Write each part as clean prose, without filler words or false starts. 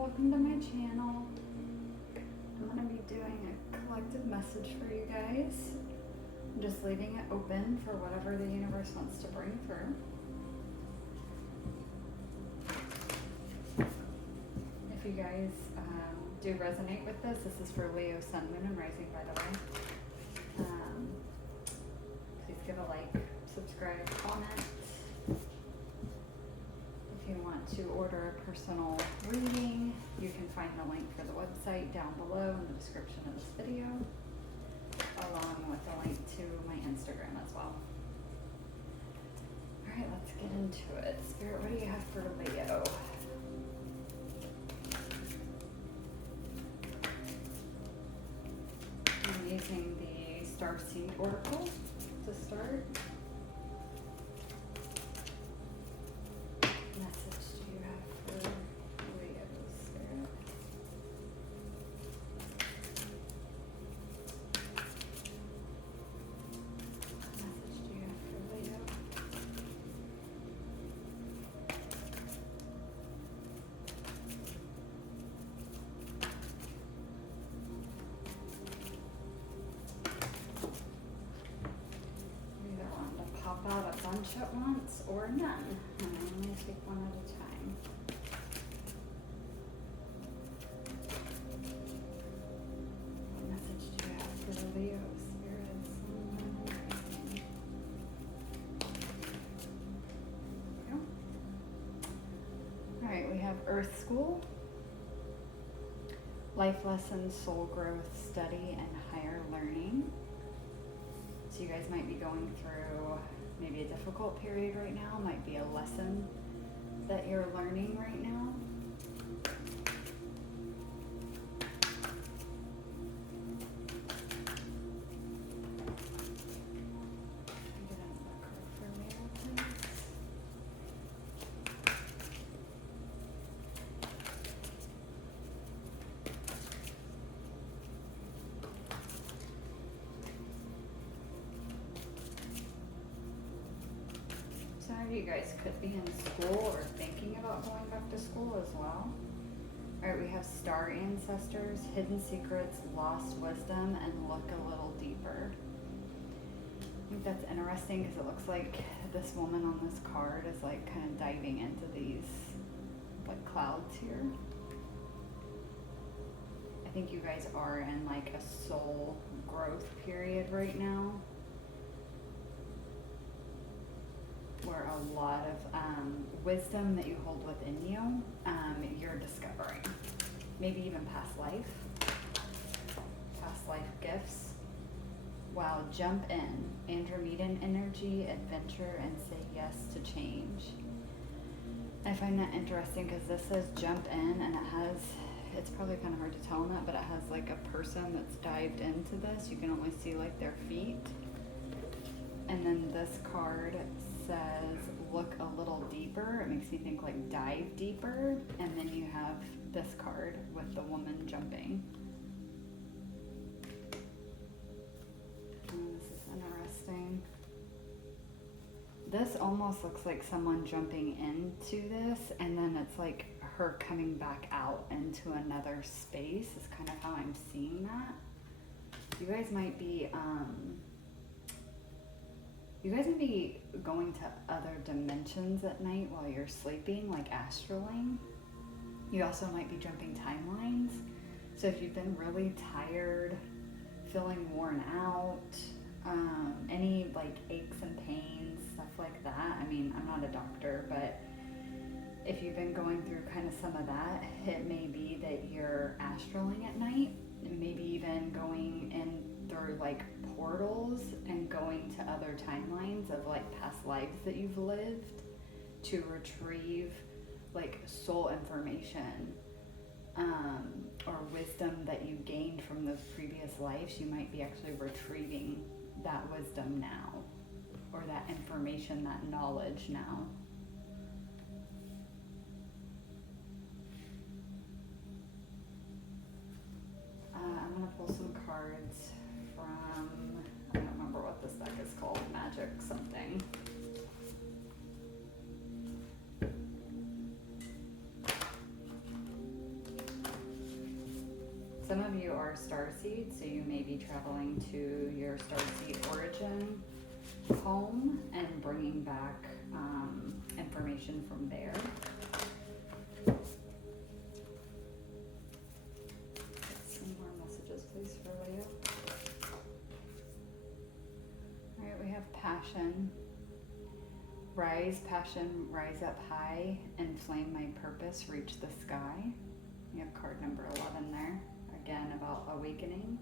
Welcome to my channel. I'm going to be doing a collective message for you guys. I'm just leaving it open for whatever the universe wants to bring through. If you guys do resonate with this is for Leo, Sun, Moon, and Rising, by the way. Please give a like, subscribe, comment. If you want to order a personal reading, you can find the link for the website down below in the description of this video, along with a link to my Instagram as well. Alright, let's get into it. Spirit, what do you have for Leo? I'm using the Starseed Oracle to start. Message do you have for Leo, Spirit? Message do you have for Leo? Either want to pop out a bunch at once or none. And I only take one at a time. What message do you have for the Leo, Spirit? Alright, we have Earth School, life lessons, soul growth, study, and higher learning. So you guys might be going through maybe a difficult period right now, might be a lesson that you're learning right now. Get another card for Leo, please. Some of you guys could be in school or thinking about going back to school as well. Alright, we have star ancestors, hidden secrets, lost wisdom, and look a little deeper. I think that's interesting because it looks like this woman on this card is like kind of diving into these like clouds here. I think you guys are in like a soul growth period right now, where a lot of wisdom that you hold within you, you're discovering. Maybe even past life gifts. Wow, jump in. Andromedan energy, adventure, and say yes to change. I find that interesting because this says jump in, and it's probably kind of hard to tell in that, but it has like a person that's dived into this. You can only see like their feet. And then this card says look a little deeper. It makes me think like dive deeper. And then you have this card with the woman jumping. This is interesting. This almost looks like someone jumping into this, and then it's like her coming back out into another space is kind of how I'm seeing that. You guys might be going to other dimensions at night while you're sleeping, like astraling. You also might be jumping timelines. So if you've been really tired, feeling worn out, any like aches and pains, stuff like that. I mean, I'm not a doctor, but if you've been going through kind of some of that, it may be that you're astraling at night, maybe even going in through like portals and going to other timelines of like past lives that you've lived to retrieve like soul information or wisdom that you gained from those previous lives. You might be actually retrieving that wisdom now, or that information, that knowledge now. I'm going to pull some cards from, I don't remember what this deck is called, Magic something. some of you are starseed, so you may be traveling to your starseed origin home and bringing back information from there. Some more messages, please, for Leo. All right, we have passion. Rise, passion, rise up high, inflame my purpose, reach the sky. You have card number 11 there, again about awakening.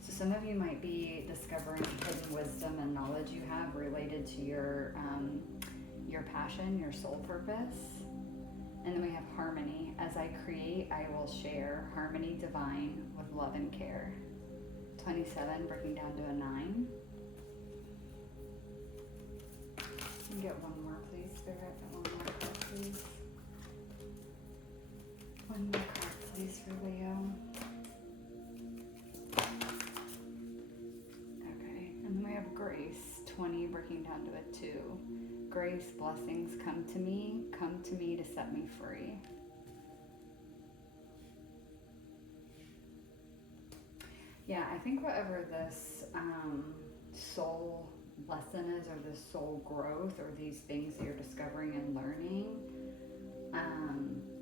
So some of you might be discovering hidden wisdom and knowledge you have related to your passion, your soul purpose. And then we have harmony. As I create, I will share harmony divine with love and care. 27, breaking down to a 9. Can you get one more, please, Spirit? One more card, please. One more card, please, for Leo. Okay, and then we have grace. 20, breaking down to a 2. Grace, blessings come to me to set me free. Yeah, I think whatever this soul lesson is, or this soul growth, or these things that you're discovering and learning,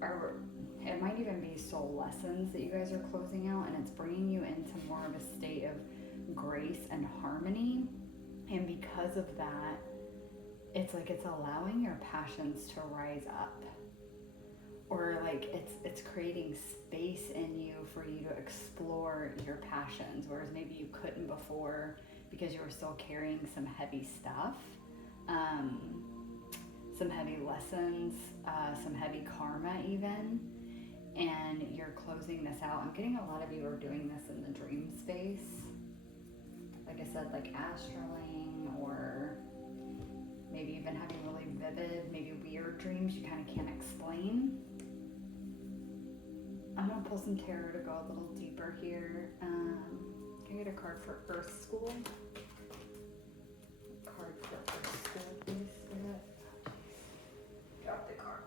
or it might even be soul lessons that you guys are closing out, and it's bringing you into more of a state of grace and harmony. And because of that, it's like it's allowing your passions to rise up, or like it's creating space in you for you to explore your passions, whereas maybe you couldn't before because you were still carrying some heavy stuff, some heavy lessons, some heavy karma even, and you're closing this out. I'm getting a lot of you are doing this in the dream space, like I said, like astraling, or maybe even having really vivid, maybe weird dreams you kind of can't explain. I'm going to pull some tarot to go a little deeper here. Can I get a card for Earth School? A card for Earth School, please. Drop the card.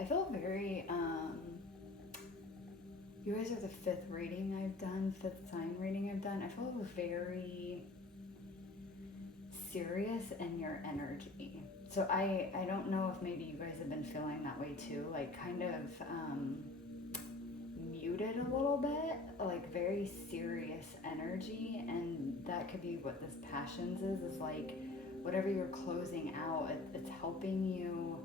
I feel very, you guys are the 5th reading I've done, 5th sign reading I've done. I feel very serious in your energy. So I don't know if maybe you guys have been feeling that way too, like kind of muted a little bit, like very serious energy. And that could be what this passions is like whatever you're closing out, it's helping you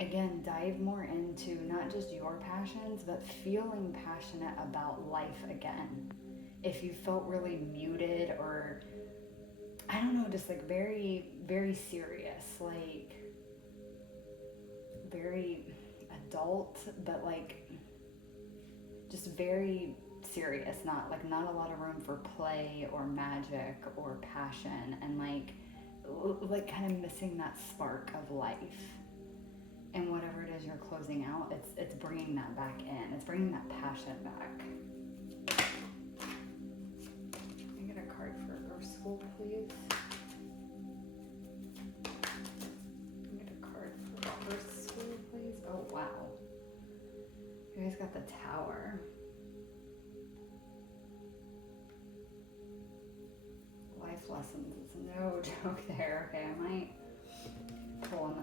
again dive more into not just your passions, but feeling passionate about life again. If you felt really muted, or I don't know, just like very, very serious, like very adult, but like just very serious, not a lot of room for play or magic or passion, and like kind of missing that spark of life. And whatever it is you're closing out, it's bringing that back in. It's bringing that passion back. Can I get a card for Earth School, please? Can I get a card for Earth School, please? Oh, wow. You guys got the Tower. Life lessons is no joke there. Okay, I might pull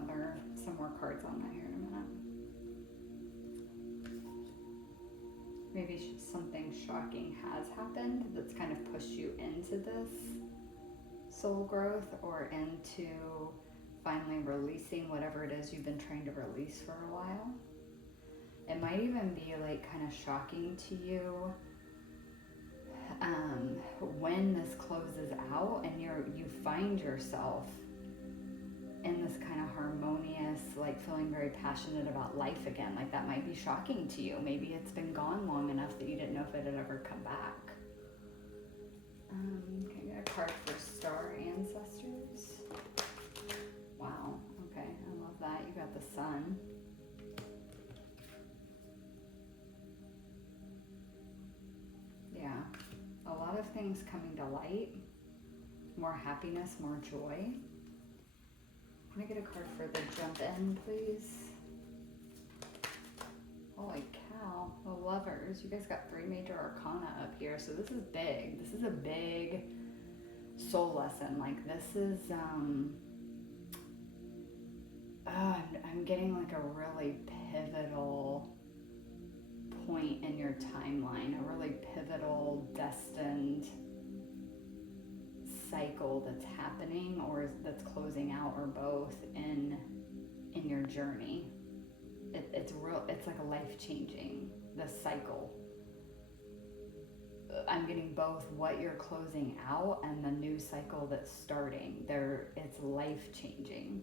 some more cards on that here in a minute. Maybe something shocking has happened that's kind of pushed you into this soul growth, or into finally releasing whatever it is you've been trying to release for a while. It might even be like kind of shocking to you when this closes out and you find yourself in this kind of harmonious, like feeling very passionate about life again. Like that might be shocking to you. Maybe it's been gone long enough that you didn't know if it had ever come back. Can I get a card for Star Ancestors? Wow, okay, I love that. You got the Sun. Yeah, a lot of things coming to light. More happiness, more joy. Can I get a card for the Jump In, please? Holy cow, the Lovers. You guys got 3 major arcana up here, so this is big. This is a big soul lesson. Like, this is, I'm getting like a really pivotal point in your timeline, a really pivotal, destined cycle that's happening or that's closing out, or both, in your journey. It's like a life-changing, the cycle. I'm getting both what you're closing out and the new cycle that's starting. It's life-changing.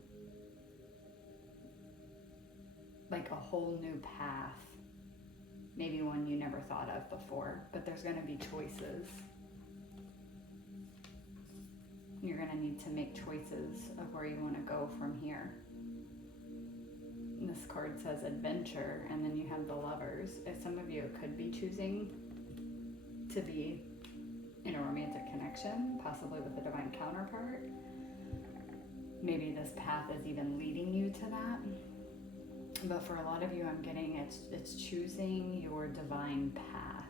Like a whole new path. Maybe one you never thought of before, but there's gonna be choices. You're gonna need to make choices of where you wanna go from here. This card says adventure, and then you have the Lovers. If some of you could be choosing to be in a romantic connection, possibly with a divine counterpart. Maybe this path is even leading you to that. But for a lot of you, I'm getting it's choosing your divine path,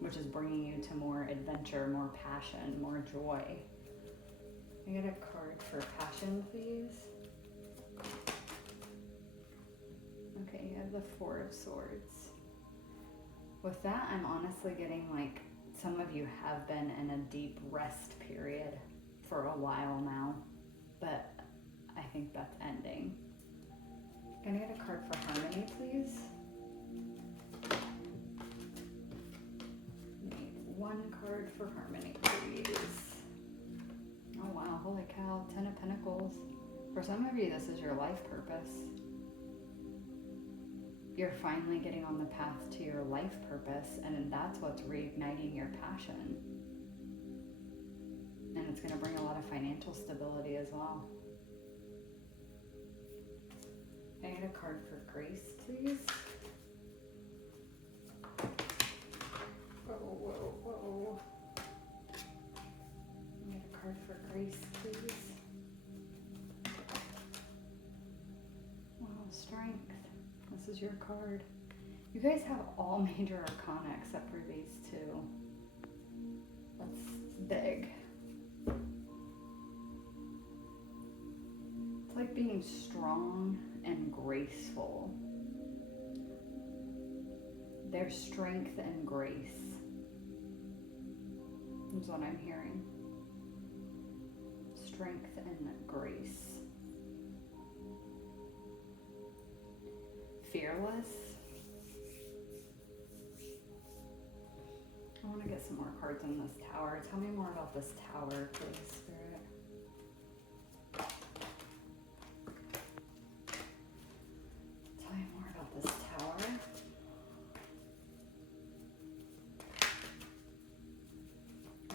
which is bringing you to more adventure, more passion, more joy. I get a card for passion, please. Okay, you have the 4 of Swords. With that, I'm honestly getting like some of you have been in a deep rest period for a while now, but I think that's ending. Can I get a card for harmony, please? Need 1 card for harmony, please. Oh wow, holy cow, 10 of Pentacles. For some of you, this is your life purpose. You're finally getting on the path to your life purpose, and that's what's reigniting your passion. And it's going to bring a lot of financial stability as well. Can I get a card for grace, please? Whoa, whoa, whoa. Can I get a card for grace, please? Wow, strength. This is your card. You guys have all major arcana except for these 2. That's big. It's like being strong and graceful. There's strength and grace. That's what I'm hearing. Strength and grace. Fearless. I want to get some more cards on this Tower. Tell me more about this Tower, please, Spirit. Tell me more about this Tower.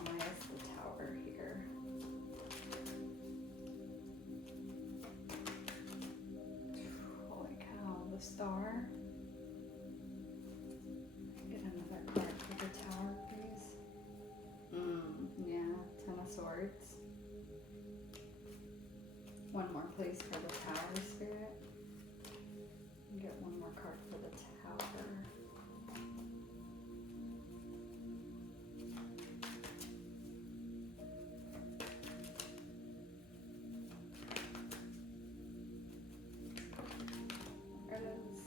Why is the Tower here? Holy cow, the Star. Get another card for the Tower, please. Yeah, 10 of Swords. 1 more, please, for the Tower, Spirit. Get 1 more card for the Tower. There it is.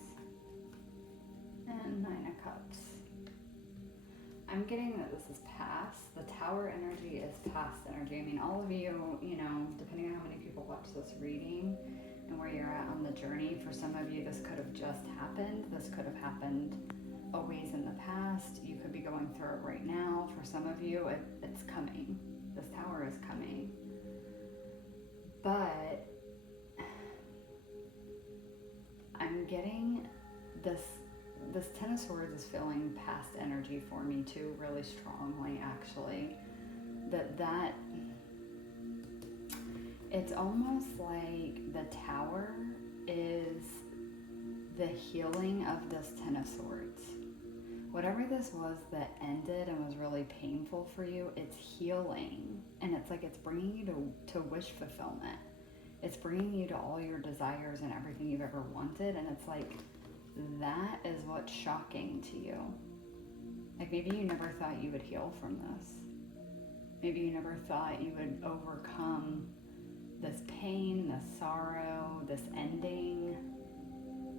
And 9 of Cups. I'm getting that this is past. The Tower energy is past energy. I mean, all of you, you know, depending on how many people watch this reading and where you're at on the journey, for some of you, this could have just happened. This could have happened a ways in the past. You could be going through it right now. For some of you, it's coming. This Tower is coming. But I'm getting this 10 of Swords is feeling past energy for me too, really strongly, actually. That it's almost like the Tower is the healing of this 10 of Swords. Whatever this was that ended and was really painful for you, it's healing. And it's like it's bringing you to wish fulfillment. It's bringing you to all your desires and everything you've ever wanted. And it's like that is what's shocking to you. Like maybe you never thought you would heal from this. Maybe you never thought you would overcome this pain, this sorrow, this ending.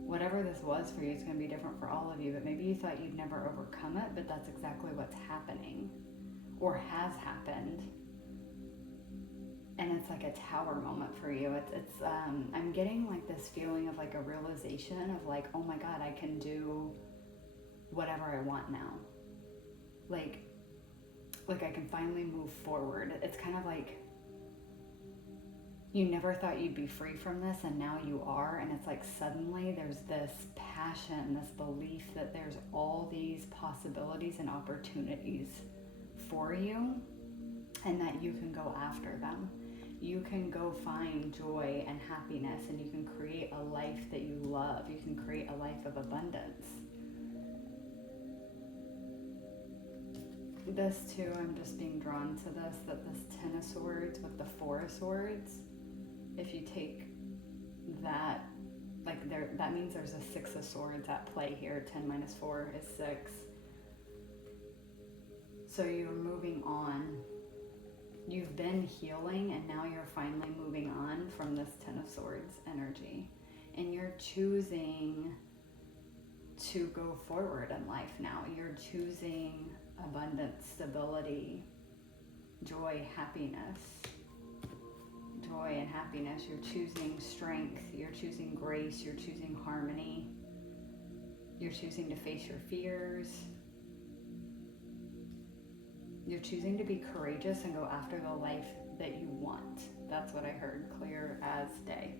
Whatever this was for you, it's going to be different for all of you, but maybe you thought you'd never overcome it, but that's exactly what's happening or has happened. And it's like a tower moment for you. I'm getting like this feeling of like a realization of like, oh my God, I can do whatever I want now. Like I can finally move forward. It's kind of like you never thought you'd be free from this, and now you are. And it's like suddenly there's this passion, this belief that there's all these possibilities and opportunities for you, and that you can go after them. You can go find joy and happiness, and you can create a life that you love. You can create a life of abundance. This too, I'm just being drawn to this, that this Ten of Swords with the Four of Swords, if you take that, like there, that means there's a Six of Swords at play here. 10 minus 4 is 6. So you're moving on. You've been healing, and now you're finally moving on from this Ten of Swords energy. And you're choosing to go forward in life now. You're choosing abundance, stability, joy, happiness. Joy and happiness. You're choosing strength. You're choosing grace. You're choosing harmony. You're choosing to face your fears. You're choosing to be courageous and go after the life that you want. That's what I heard, clear as day.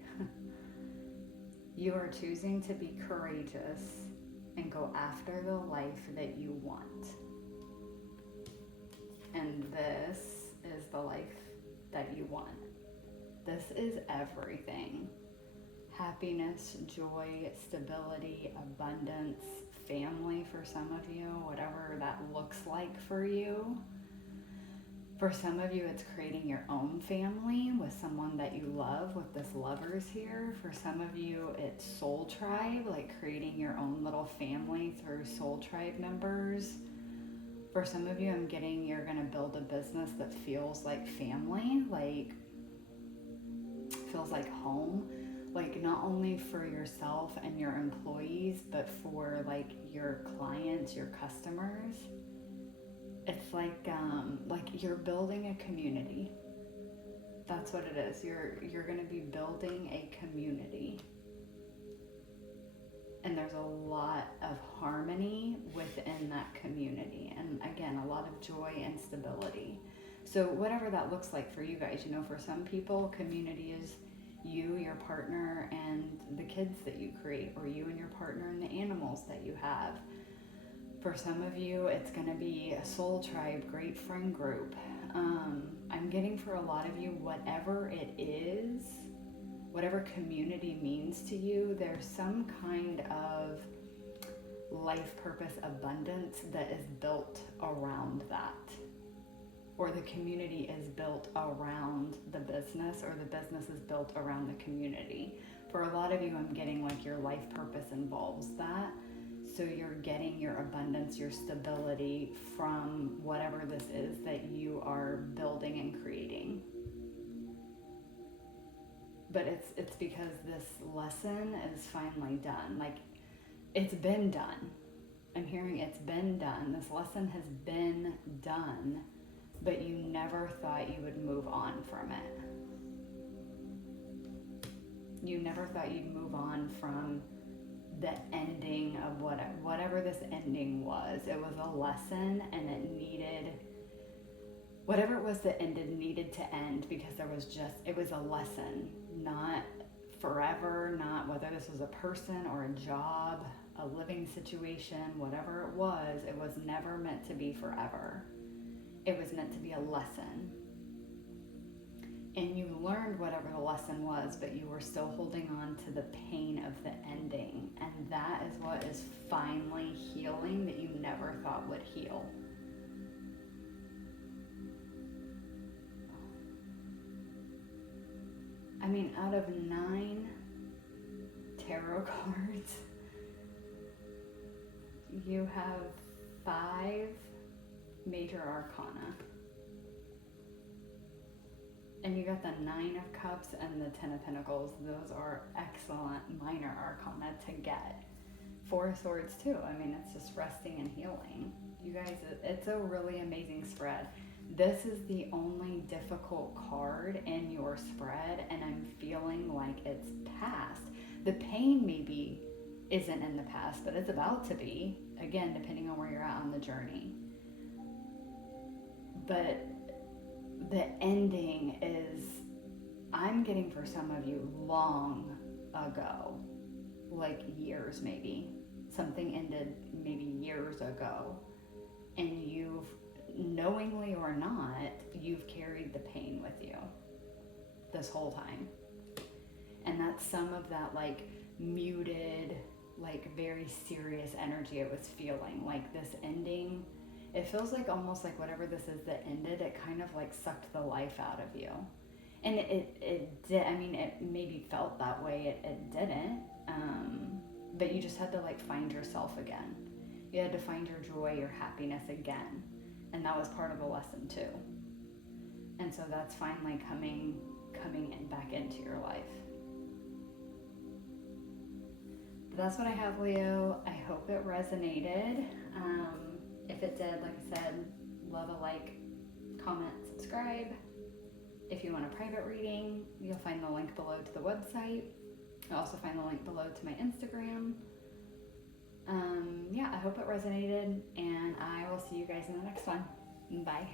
You are choosing to be courageous and go after the life that you want. And this is the life that you want. This is everything. Happiness, joy, stability, abundance, family for some of you, whatever that looks like for you. For some of you, it's creating your own family with someone that you love, with this Lovers here. For some of you, it's soul tribe, like creating your own little family through soul tribe members. For some of you, I'm getting you're going to build a business that feels like family, like feels like home, like not only for yourself and your employees, but for like your clients, your customers. It's like you're building a community. That's what it is. You're going to be building a community. And there's a lot of harmony within that community. And again, a lot of joy and stability. So whatever that looks like for you guys, for some people, community is you, your partner, and the kids that you create, or you and your partner and the animals that you have. For some of you, it's going to be a soul tribe, great friend group. I'm getting for a lot of you, whatever it is, whatever community means to you, there's some kind of life purpose abundance that is built around that. Or the community is built around the business, or the business is built around the community. For a lot of you, I'm getting like your life purpose involves that. So you're getting your abundance, your stability from whatever this is that you are building and creating. But it's because this lesson is finally done. Like, it's been done. I'm hearing it's been done. This lesson has been done, but you never thought you would move on from it. You never thought you'd move on from the ending of whatever this ending was. It was a lesson, and it needed, whatever it was that ended needed to end, because it was a lesson, not forever, not whether this was a person or a job, a living situation, whatever it was never meant to be forever. It was meant to be a lesson. And you learned whatever the lesson was, but you were still holding on to the pain of the ending. And that is what is finally healing that you never thought would heal. I mean, out of 9 tarot cards, you have 5 major arcana. And you got the 9 of Cups and the 10 of Pentacles. Those are excellent minor arcana to get. 4 of Swords too. I mean, it's just resting and healing. You guys, it's a really amazing spread. This is the only difficult card in your spread, and I'm feeling like it's past. The pain maybe isn't in the past, but it's about to be, again, depending on where you're at on the journey. But the ending is, I'm getting for some of you long ago, like years maybe. Something ended maybe years ago, and you've, knowingly or not, you've carried the pain with you this whole time. And that's some of that like muted, like very serious energy it was feeling. Like this ending, it feels like almost like whatever this is that ended, it kind of like sucked the life out of you. And it did, I mean, it maybe felt that way, it didn't. But you just had to like find yourself again. You had to find your joy, your happiness again. And that was part of the lesson too. And so that's finally coming in back into your life. But that's what I have, Leo. I hope it resonated. If it did, like I said, love a like, comment, subscribe. If you want a private reading, you'll find the link below to the website. You'll also find the link below to my Instagram. Yeah, I hope it resonated, and I will see you guys in the next one. Bye.